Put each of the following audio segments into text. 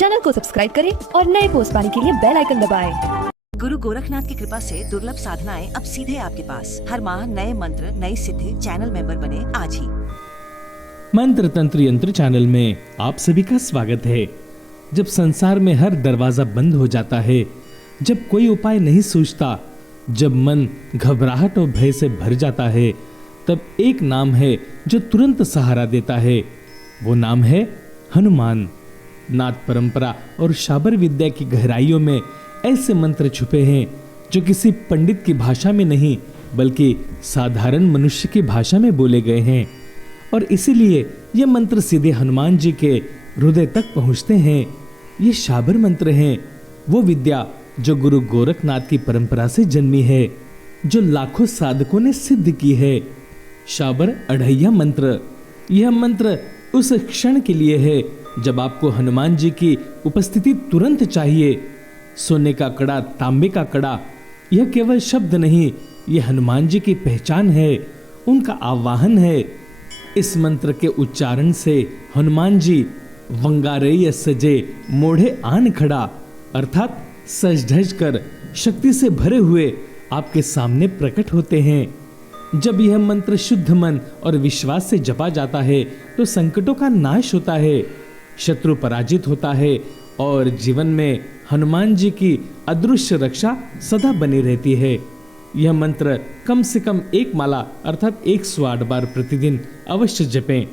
Channel को subscribe करें और नए पोस्ट पाने के लिए बेल आइकन दबाएं। गुरु गोरखनाथ की कृपा से दुर्लभ साधनाएं अब सीधे आपके पास। हर माह नए मंत्र, नई सिद्धि। चैनल मेंबर बने आज ही। मंत्र तंत्र यंत्र चैनल में आप सभी का स्वागत है। जब संसार में हर दरवाजा बंद हो जाता है, जब कोई उपाय नहीं सूझता, जब मन घबराहट और भय से भर जाता है, तब एक नाम है जो तुरंत सहारा देता है। वो नाम है हनुमान। नाथ परंपरा और शाबर विद्या की गहराइयों में ऐसे मंत्र छुपे हैं जो किसी पंडित की भाषा में नहीं बल्कि साधारण मनुष्य की भाषा में बोले गए हैं, और इसीलिए ये मंत्र सीधे हनुमान जी के हृदय तक पहुंचते हैं। ये शाबर मंत्र हैं, वो विद्या जो गुरु गोरखनाथ की परंपरा से जन्मी है, जो लाखों साधकों ने सिद्ध की है। शाबर अढ़ैया मंत्र। यह मंत्र उस क्षण के लिए है जब आपको हनुमान जी की उपस्थिति तुरंत चाहिए। सोने का कड़ा, तांबे का कड़ा, यह केवल शब्द नहीं, यह हनुमान जी की पहचान है, उनका आवाहन है। इस मंत्र के उच्चारण से हनुमान जी वंगारेय सजे मोढ़े आन खड़ा, अर्थात सज धज कर शक्ति से भरे हुए आपके सामने प्रकट होते हैं। जब यह मंत्र शुद्ध मन और विश्वास से जपा जाता है तो संकटों का नाश होता है, शत्रु पराजित होता है और जीवन में हनुमान जी की अदृश्य रक्षा सदा बनी रहती है। यह मंत्र कम से कम एक माला अर्थात 108 बार प्रतिदिन अवश्य जपें।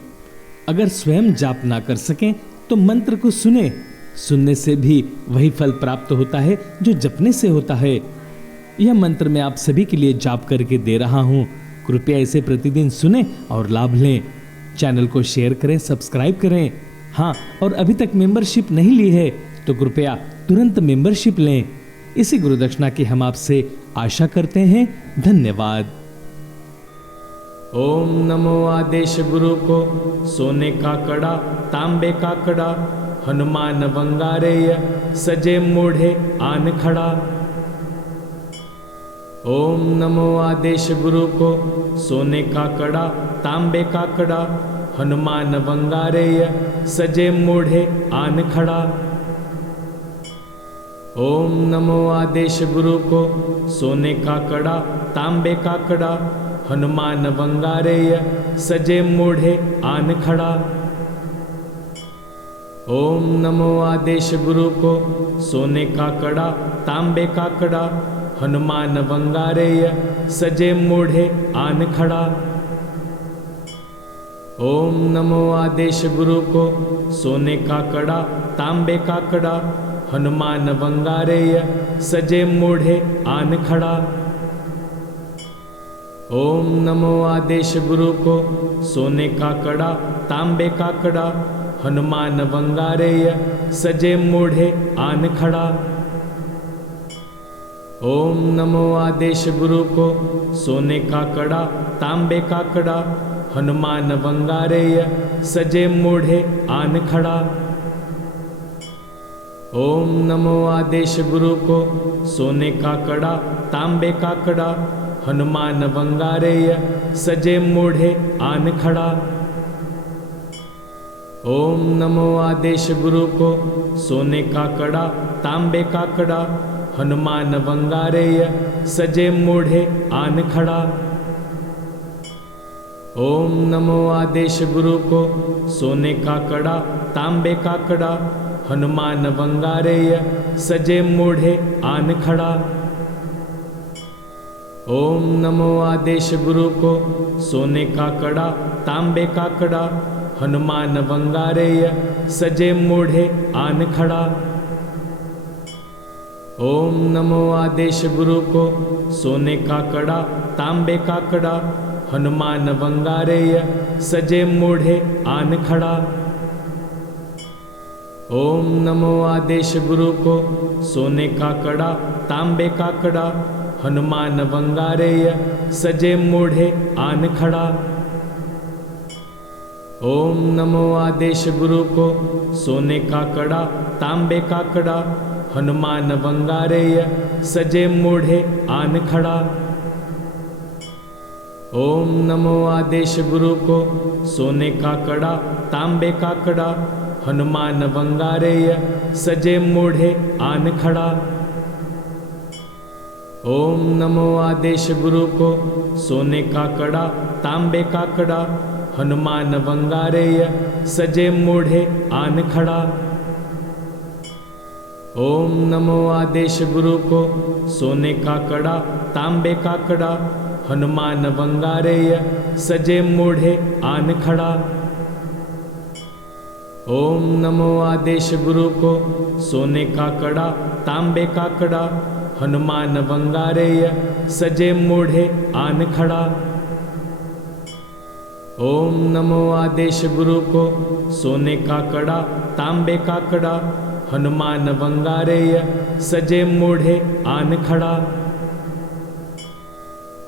अगर स्वयं जाप ना कर सकें तो मंत्र को सुने। सुनने से भी वही फल प्राप्त होता है जो जपने से होता है। यह मंत्र मैं आप सभी के लिए जाप करके दे रहा हूँ। कृपया इसे प्रतिदिन सुने और लाभ लें। चैनल को शेयर करें, सब्सक्राइब करें। हाँ, और अभी तक मेंबरशिप नहीं ली है तो कृपया तुरंत मेंबरशिप लें। इसी गुरुदक्षिणा की हम आपसे आशा करते हैं। धन्यवाद। ओम नमो आदेश गुरु को सोने का कड़ा, तांबे का कड़ा, हनुमान वंगारेय सजे मोढ़े आन खड़ा। ओम नमो आदेश गुरु को सोने का कड़ा, तांबे का कड़ा, हनुमान वंगारेय सजे मोढ़े आन खड़ा। ओम नमो आदेश गुरु को सोने का कड़ा, तांबे का कड़ा, हनुमान वंगारेय सजे मोढ़े आन खड़ा। ओम नमो आदेश गुरु को सोने का कड़ा, तांबे का कड़ा, हनुमान वंगारेय सजे मोढ़े आन खड़ा। ओम नमो आदेश गुरु को सोने का कड़ा, तांबे का कड़ा, हनुमान वंगारेय सजे मोढ़े आन खड़ा। ओम नमो आदेश गुरु को सोने का कड़ा, तांबे का कड़ा, हनुमान वंगारेय सजे मोढ़े आन खड़ा। ओम नमो आदेश गुरु को सोने का कड़ा, तांबे का कड़ा, हनुमान वंगारेय सजे मोढ़े आन खड़ा। ओम नमो आदेश गुरु को सोने का कड़ा, तांबे का कड़ा, हनुमान वंगारेय सजे मोढ़े आन खड़ा। ओम नमो आदेश गुरु को सोने का कड़ा, तांबे का कड़ा, हनुमान वंगारेय सजे मोढ़े आन खड़ा। ओम नमो आदेश गुरु को सोने का कड़ा, तांबे का कड़ा, हनुमान वंगारेय सजे मोढ़े आन खड़ा। ओम नमो आदेश गुरु को सोने का कड़ा, तांबे का कड़ा, हनुमान वंगारेय सजे मोढ़े आन खड़ा। ओम नमो आदेश गुरु को सोने का कड़ा, तांबे का कड़ा, हनुमान वंगारेय सजे मोढ़े आन खड़ा। ओम नमो आदेश गुरु को सोने का कड़ा, तांबे का कड़ा, हनुमान वंगारेय सजे मोढ़े आन खड़ा। ओम नमो आदेश गुरु को सोने का कड़ा, तांबे का कड़ा, हनुमान वंगारेय सजे मोढ़े आन खड़ा। ओम नमो आदेश गुरु को सोने का कड़ा, तांबे का कड़ा, हनुमान वंगारेय सजे मूढ़े आन खड़ा। ओम नमो आदेश गुरु को सोने का कड़ा तांबे का कड़ा हनुमान वंगारेय सजे मूढ़े आन खड़ा। ओम नमो आदेश गुरु को सोने का कड़ा तांबे का कड़ा हनुमान वंगारेय सजे मूढ़े आन खड़ा। ओम नमो आदेश गुरु को सोने का कड़ा तांबे का कड़ा हनुमान वंगारेय सजे मूढ़े आन खड़ा। ओम नमो आदेश गुरु को सोने का कड़ा तांबे का कड़ा हनुमान वंगारेय सजे मूढ़े आन खड़ा।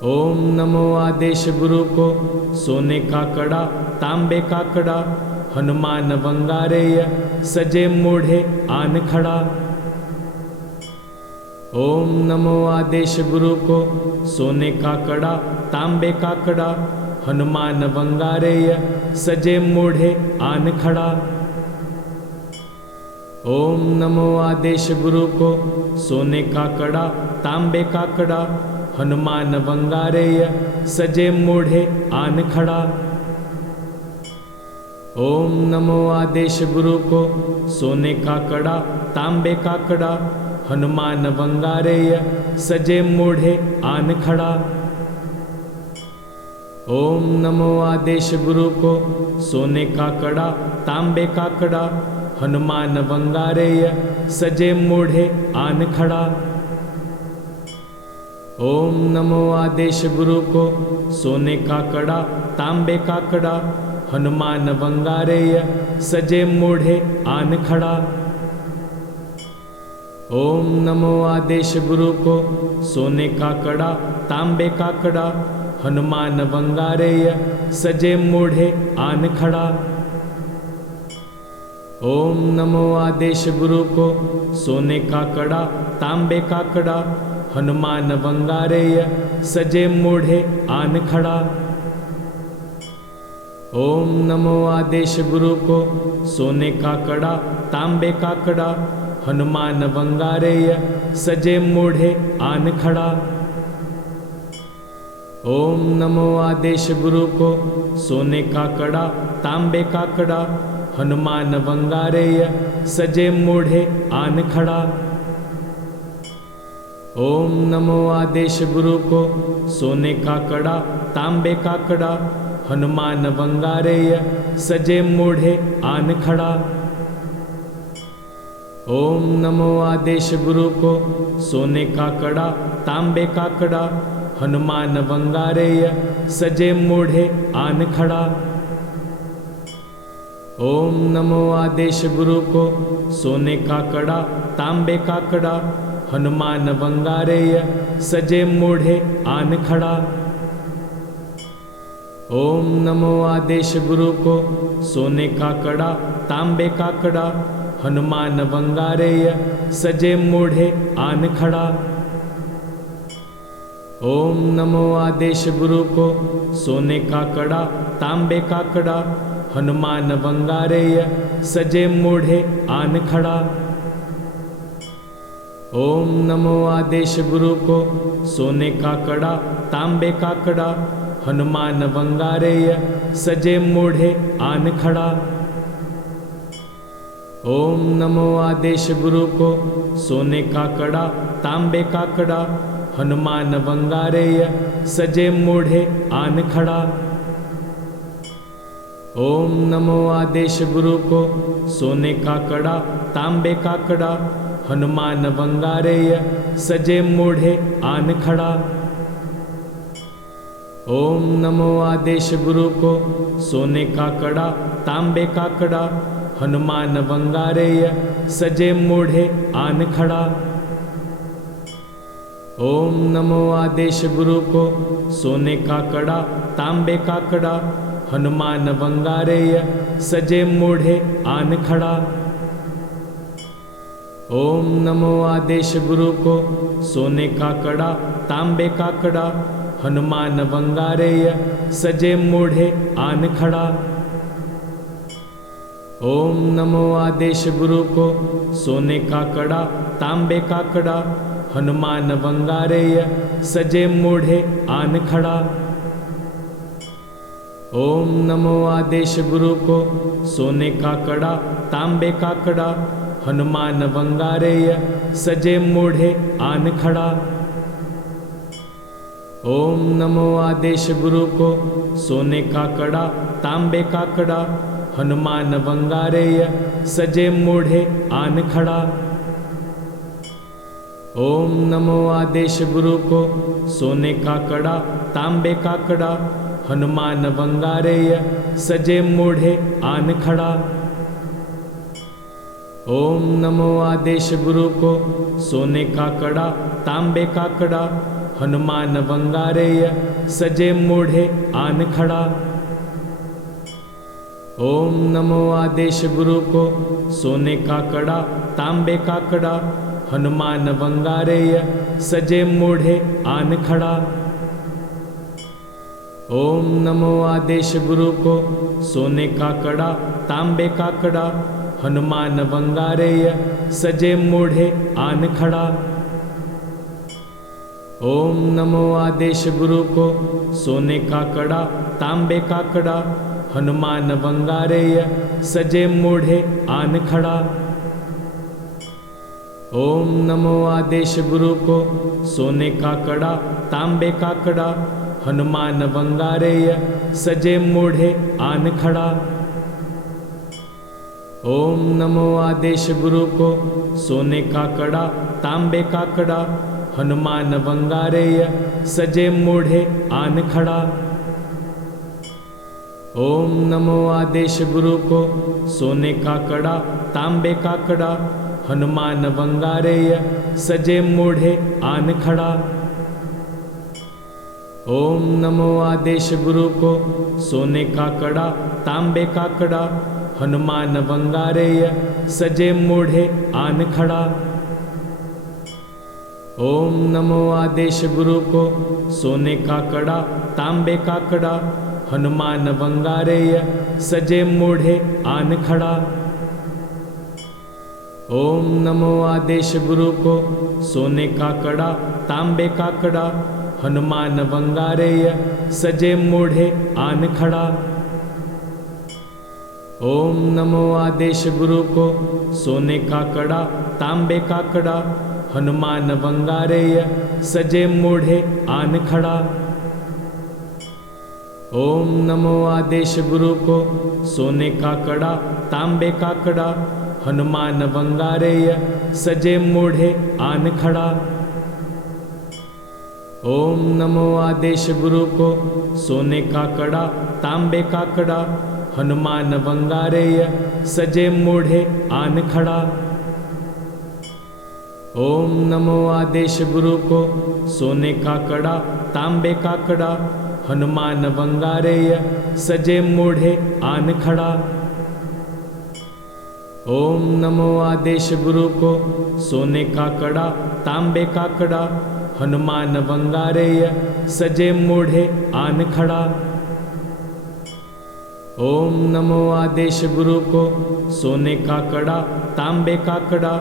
ओम नमो आदेश गुरु को सोने का कड़ा तांबे का कड़ा हनुमान वंगारेय सजे मूढ़े आन खड़ा। ओम नमो आदेश गुरु को सोने का कड़ा तांबे का कड़ा हनुमान वंगारेय सजे मूढ़े आन खड़ा। ओम नमो आदेश गुरु को सोने का कड़ा तांबे का कड़ा हनुमान वंगारेय सजे मूढ़े आन खड़ा। ओम नमो आदेश गुरु को सोने का कड़ा तांबे का कड़ा हनुमान वंगारेय सजे मूढ़े आन खड़ा। ओम नमो आदेश गुरु को सोने का कड़ा तांबे का कड़ा हनुमान वंगारेय सजे मूढ़े आन खड़ा। ओम नमो आदेश गुरु को सोने का कड़ा तांबे का कड़ा हनुमान वंगारेय सजे मूढ़े आन खड़ा। ओम नमो आदेश गुरु को सोने का कड़ा तांबे का कड़ा हनुमान वंगारेय सजे मूढ़े आन खड़ा। ओम नमो आदेश गुरु को सोने का कड़ा तांबे का कड़ा हनुमान वंगारेय सजे मूढ़े आन खड़ा। ओम नमो आदेश गुरु को सोने का कड़ा तांबे का कड़ा हनुमान वंगारेय सजे मूढ़े आन खड़ा। ओम नमो आदेश गुरु को सोने का कड़ा तांबे का कड़ा हनुमान वंगारेय सजे मूढ़े आन खड़ा। ओम नमो आदेश गुरु को सोने का कड़ा तांबे का कड़ा हनुमान वंगारेय सजे मूढ़े आन खड़ा। ओम नमो आदेश गुरु को सोने का कड़ा तांबे का कड़ा हनुमान वंगारेय सजे मूढ़े आन खड़ा। ओम नमो आदेश गुरु को सोने का कड़ा तांबे का कड़ा हनुमान वंगारेय सजे मूढ़े आन खड़ा। ओम नमो आदेश गुरु को सोने का कड़ा तांबे का कड़ा हनुमान वंगारेय सजे मूढ़े आन खड़ा। ओम नमो आदेश गुरु को सोने का कड़ा तांबे का कड़ा हनुमान वंगारेय सजे मूढ़े आन खड़ा। ओम नमो आदेश गुरु को सोने का कड़ा तांबे का कड़ा हनुमान वंगारेय सजे मूढ़े आन खड़ा। ओम नमो आदेश गुरु को सोने का कड़ा तांबे का कड़ा हनुमान वंगारेय सजे मूढ़े आन खड़ा। ओम नमो आदेश गुरु को सोने का कड़ा तांबे का कड़ा हनुमान वंगारेय सजे मूढ़े आन खड़ा। ओम नमो आदेश गुरु को सोने का कड़ा तांबे का कड़ा हनुमान वंगारेय सजे मूढ़े आन खड़ा। ओम नमो आदेश गुरु को सोने का कड़ा तांबे का कड़ा हनुमान वंगारेय सजे मूढ़े आन खड़ा। ओम नमो आदेश गुरु को सोने का कड़ा तांबे का कड़ा हनुमान वंगारेय सजे मूढ़े आन खड़ा। ओम नमो आदेश गुरु को सोने का कड़ा तांबे का कड़ा हनुमान वंगारेय सजे मूढ़े आन खड़ा। ओम नमो आदेश गुरु को सोने का कड़ा तांबे का कड़ा हनुमान वंगारेय सजे मूढ़े आन खड़ा। ओम नमो आदेश गुरु को सोने का कड़ा तांबे का कड़ा हनुमान वंगारेय सजे मूढ़े आन खड़ा। ओम नमो आदेश गुरु को सोने का कड़ा तांबे का कड़ा हनुमान वंगारेय सजे मूढ़े आन खड़ा। ओम नमो आदेश गुरु को सोने का कड़ा तांबे का कड़ा हनुमान वंगारेय सजे मूढ़े आन खड़ा। ओम नमो आदेश गुरु को सोने का कड़ा तांबे का कड़ा हनुमान वंगारेय सजे मूढ़े आन खड़ा। ओम नमो आदेश गुरु को सोने का कड़ा तांबे का कड़ा हनुमान वंगारेय सजे मूढ़े आन खड़ा। ओम नमो आदेश गुरु को सोने का कड़ा तांबे का कड़ा हनुमान वंगारेय सजे मूढ़े आन खड़ा। ओम नमो आदेश गुरु को सोने का कड़ा तांबे का कड़ा हनुमान वंगारेय सजे मूढ़े आन खड़ा। ओम नमो आदेश गुरु को सोने का कड़ा तांबे का कड़ा हनुमान वंगारेय सजे मूढ़े आन खड़ा। ओम नमो आदेश गुरु को सोने का कड़ा तांबे का कड़ा हनुमान वंगारेय सजे मूढ़े आन खड़ा। ओम नमो आदेश गुरु को सोने का कड़ा तांबे का कड़ा हनुमान वंगारेय सजे मूढ़े आन खड़ा। ओम नमो आदेश गुरु को सोने का कड़ा तांबे का कड़ा हनुमान वंगारेय सजे मूढ़े आन खड़ा। ओम नमो आदेश गुरु को सोने का कड़ा तांबे का कड़ा हनुमान वंगारेय सजे मूढ़े आन खड़ा। ओम नमो आदेश गुरु को सोने का कड़ा तांबे का कड़ा हनुमान वंगारेय सजे मूढ़े आन खड़ा। ओम नमो आदेश गुरु को सोने का कड़ा तांबे का कड़ा हनुमान वंगारेय सजे मूढ़े आन खड़ा। ओम नमो आदेश गुरु को सोने का कड़ा तांबे का कड़ा हनुमान वंगारेय सजे मूढ़े आन खड़ा। ओम नमो आदेश गुरु को सोने का कड़ा तांबे का कड़ा हनुमान वंगारेय सजे मूढ़े आन खड़ा। ओम नमो आदेश गुरु को सोने का कड़ा तांबे का कड़ा हनुमान वंगारेय सजे मूढ़े आन खड़ा। ओम नमो आदेश गुरु को सोने का कड़ा तांबे का कड़ा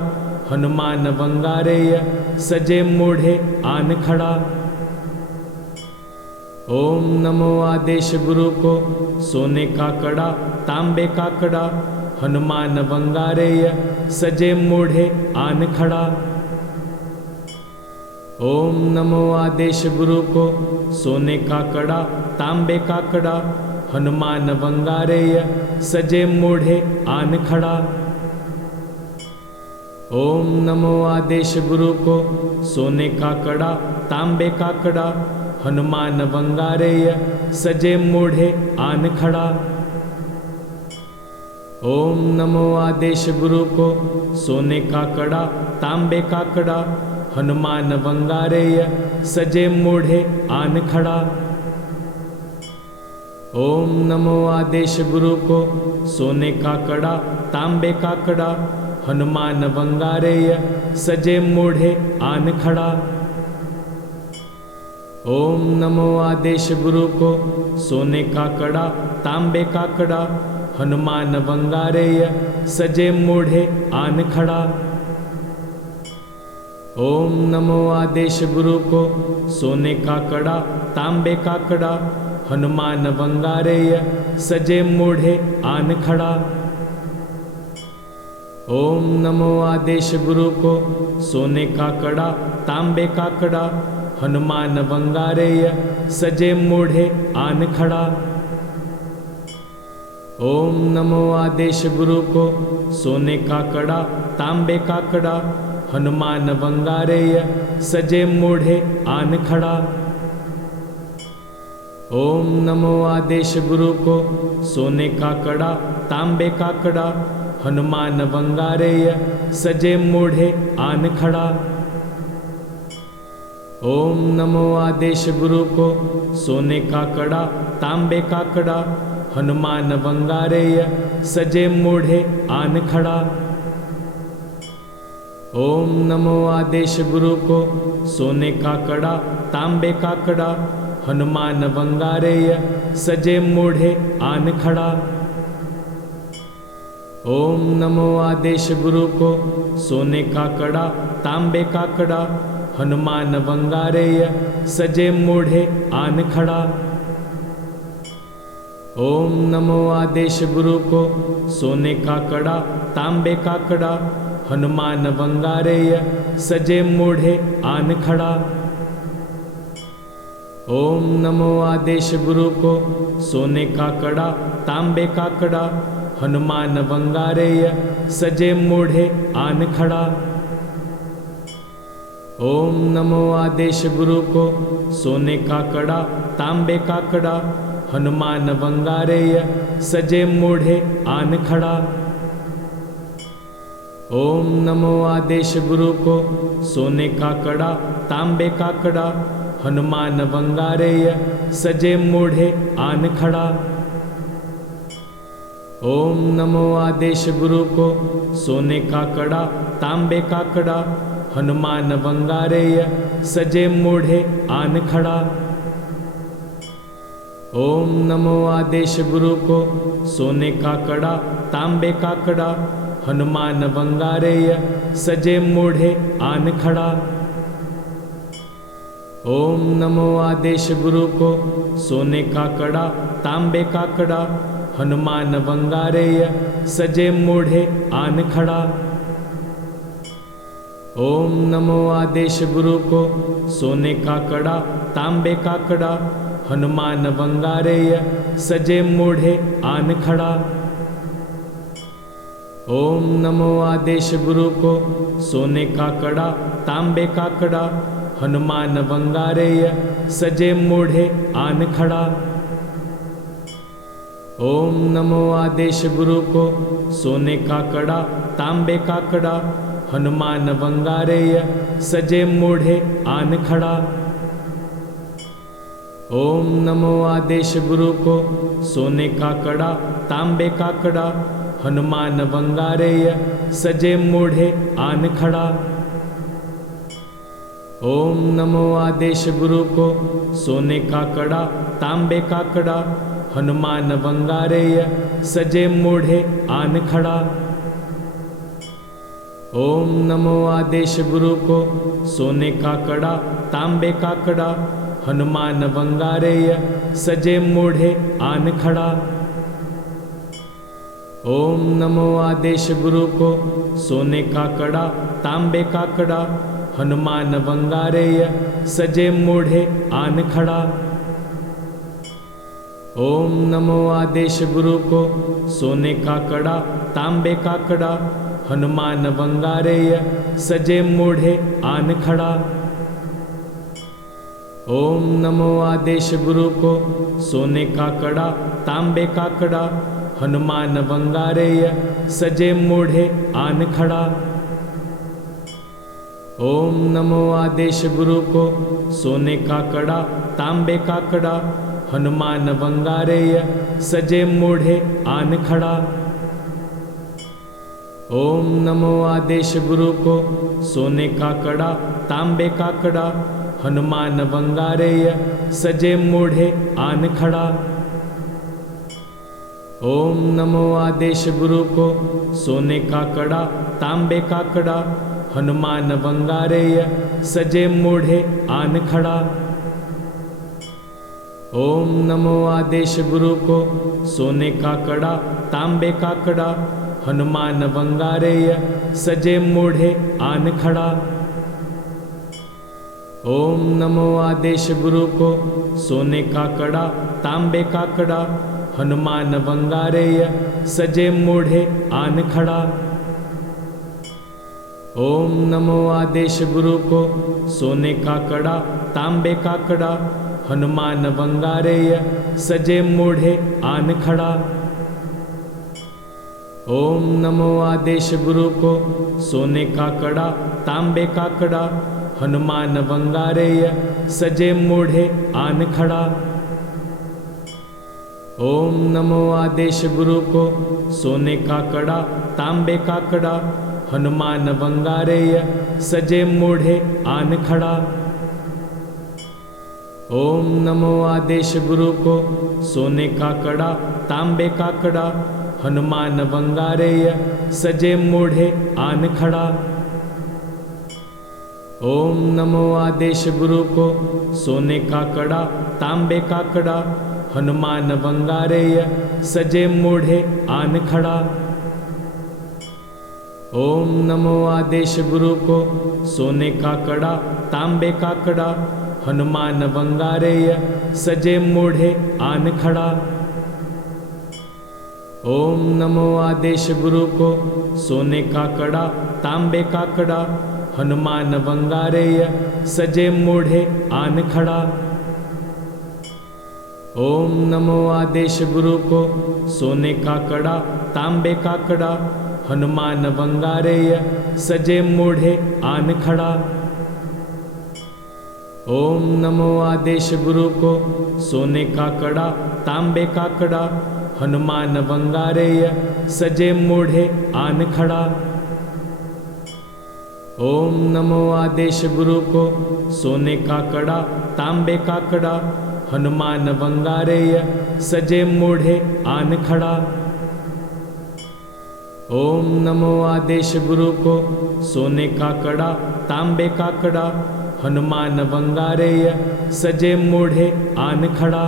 हनुमान वंगारेय सजे मूढ़े आन खड़ा। ओम नमो आदेश गुरु को सोने का कड़ा तांबे का कड़ा हनुमान वंगारेय सजे मूढ़े आन खड़ा। ओम नमो आदेश गुरु को सोने का कड़ा तांबे का कड़ा हनुमान वंगारेय सजे मूढ़े आन खड़ा। ओम नमो आदेश गुरु को सोने का कड़ा तांबे का कड़ा हनुमान वंगारेय सजे मूढ़े आन खड़ा। ओम नमो आदेश गुरु को सोने का कड़ा तांबे का कड़ा हनुमान वंगारेय सजे मूढ़े आन खड़ा। ओम नमो आदेश गुरु को सोने का कड़ा तांबे का कड़ा हनुमान वंगारेय सजे मूढ़े आन खड़ा। ओम नमो आदेश गुरु को सोने का कड़ा तांबे का कड़ा हनुमान वंगारेय सजे मूढ़े आन खड़ा। ओम नमो आदेश गुरु को सोने का कड़ा तांबे का कड़ा हनुमान वंगारेय सजे मूढ़े आन खड़ा। ओम नमो आदेश गुरु को सोने का कड़ा तांबे का कड़ा हनुमान वंगारेय सजे मूढ़े आन खड़ा। ओम नमो आदेश गुरु को सोने का कड़ा तांबे का कड़ा हनुमान वंगारेय सजे मूढ़े आन खड़ा। ओम नमो आदेश गुरु को सोने का कड़ा तांबे का कड़ा हनुमान वंगारेय सजे मूढ़े आन खड़ा। ओम नमो आदेश गुरु को सोने का कड़ा तांबे का कड़ा हनुमान वंगारेय सजे मूढ़े आन खड़ा। ओम नमो आदेश गुरु को सोने का कड़ा तांबे का कड़ा हनुमान वंगारेय सजे मूढ़े आन खड़ा। ओम नमो आदेश गुरु को सोने का कड़ा तांबे का कड़ा हनुमान वंगारेय सजे मूढ़े आन खड़ा। ओम नमो आदेश गुरु को सोने का कड़ा तांबे का कड़ा हनुमान वंगारेय सजे मूढ़े आन खड़ा। ओम नमो आदेश गुरु को सोने का कड़ा तांबे का कड़ा हनुमान वंगारेय सजे मूढ़े आन खड़ा। ओम नमो आदेश गुरु को सोने का कड़ा तांबे का कड़ा हनुमान वंगारेय सजे मूढ़े आन खड़ा। ओम नमो आदेश गुरु को सोने का कड़ा तांबे का कड़ा हनुमान वंगारेय सजे मूढ़े आन खड़ा। ओम नमो आदेश गुरु को सोने का कड़ा तांबे का कड़ा हनुमान वंगारेय सजे मूढ़े आन खड़ा। ओम नमो आदेश गुरु को सोने का कड़ा तांबे का कड़ा हनुमान वंगारेय सजे मूढ़े आन खड़ा। ओम नमो आदेश गुरु को सोने का कड़ा तांबे का कड़ा हनुमान वंगारेय सजे मूढ़े आन खड़ा। ओम नमो आदेश गुरु को सोने का कड़ा तांबे का कड़ा हनुमान वंगारेय सजे मूढ़े आन खड़ा। ओम नमो आदेश गुरु को सोने का कड़ा तांबे का कड़ा हनुमान वंगारेय सजे मूढ़े आन खड़ा। ओम नमो आदेश गुरु को सोने का कड़ा तांबे का कड़ा हनुमान वंगारेय सजे मूढ़े आन खड़ा। ओम नमो आदेश गुरु को सोने का कड़ा तांबे का कड़ा हनुमान वंगारेय सजे मूढ़े आन खड़ा। ओम नमो आदेश गुरु को सोने का कड़ा तांबे का कड़ा हनुमान वंगारेय सजे मूढ़े आन खड़ा। ओम नमो आदेश गुरु को सोने का कड़ा तांबे का कड़ा हनुमान वंगारेय सजे मूढ़े आन खड़ा। ओम नमो आदेश गुरु को सोने का कड़ा तांबे का कड़ा हनुमान वंगारेय सजे मूढ़े आन खड़ा। ओम नमो आदेश गुरु को सोने का कड़ा तांबे का कड़ा हनुमान वंगारेय सजे मूढ़े आन खड़ा। ओम नमो आदेश गुरु को सोने का कड़ा तांबे का कड़ा हनुमान वंगारेय सजे मूढ़े आन खड़ा। ओम नमो आदेश गुरु को सोने का कड़ा तांबे का कड़ा हनुमान वंगारेय सजे मूढ़े आन खड़ा। ओम नमो आदेश गुरु को सोने का कड़ा तांबे का कड़ा हनुमान वंगारेय सजे मूढ़े आन खड़ा। ओम नमो आदेश गुरु को सोने का कड़ा तांबे का कड़ा हनुमान वंगारेय सजे मूढ़े आन खड़ा। ओम नमो आदेश गुरु को सोने का कड़ा तांबे का कड़ा हनुमान वंगारेय सजे मूढ़े आन खड़ा। ओम नमो आदेश गुरु को सोने का कड़ा तांबे का कड़ा हनुमान वंगारेय सजे मूढ़े आन खड़ा। ओम नमो आदेश गुरु को सोने का कड़ा तांबे का कड़ा हनुमान वंगारेय सजे मूढ़े आन खड़ा। ओम नमो आदेश गुरु को सोने का कड़ा तांबे का कड़ा हनुमान वंगारेय सजे मूढ़े आन खड़ा। ओम नमो आदेश गुरु को सोने का कड़ा तांबे का कड़ा हनुमान वंगारेय सजे मूढ़े आन खड़ा। ओम नमो आदेश गुरु को सोने का कड़ा तांबे का कड़ा हनुमान वंगारेय सजे मूढ़े आन खड़ा। ओम नमो आदेश गुरु को सोने का कड़ा तांबे का कड़ा हनुमान वंगारेय सजे मूढ़े आन खड़ा। ओम नमो आदेश गुरु को सोने का कड़ा तांबे का कड़ा हनुमान वंगारेय सजे मूढ़े आन खड़ा। ओम नमो आदेश गुरु को सोने का कड़ा तांबे का कड़ा हनुमान वंगारेय सजे मूढ़े आन खड़ा। ओम नमो आदेश गुरु को सोने का कड़ा तांबे का कड़ा हनुमान वंगारेय सजे मूढ़े आन खड़ा। ओम नमो आदेश गुरु को सोने का कड़ा तांबे का कड़ा हनुमान वंगारेय सजे मूढ़े आन खड़ा। ओम नमो आदेश गुरु को सोने का कड़ा तांबे का कड़ा हनुमान वंगारेय सजे मूढ़े आन खड़ा। ओम नमो आदेश गुरु को सोने का कड़ा तांबे का कड़ा हनुमान वंगारेय सजे मूढ़े आन खड़ा।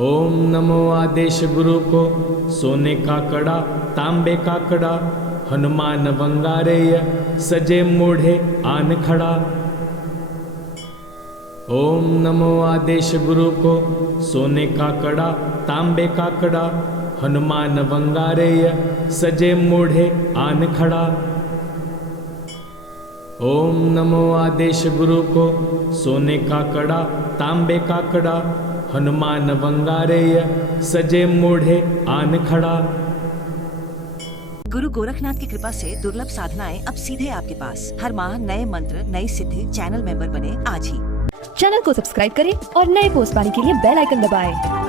ओम नमो आदेश गुरु को सोने का कड़ा तांबे का कड़ा हनुमान वंगारेय सजे मूढ़े आन खड़ा। ओम नमो आदेश गुरु को सोने का कड़ा तांबे का कड़ा हनुमान वंगारेय सजे मूढ़े आन खड़ा। ओम नमो आदेश गुरु को सोने का कड़ा तांबे का कड़ा हनुमान वंगारेय सजे मूढ़े आन खड़ा। गुरु गोरखनाथ की कृपा से दुर्लभ साधनाएं अब सीधे आपके पास। हर माह नए मंत्र नई सिद्धि चैनल मेंबर बने आज ही। चैनल को सब्सक्राइब करें और नए पोस्ट पाने के लिए बेल आइकन दबाएं।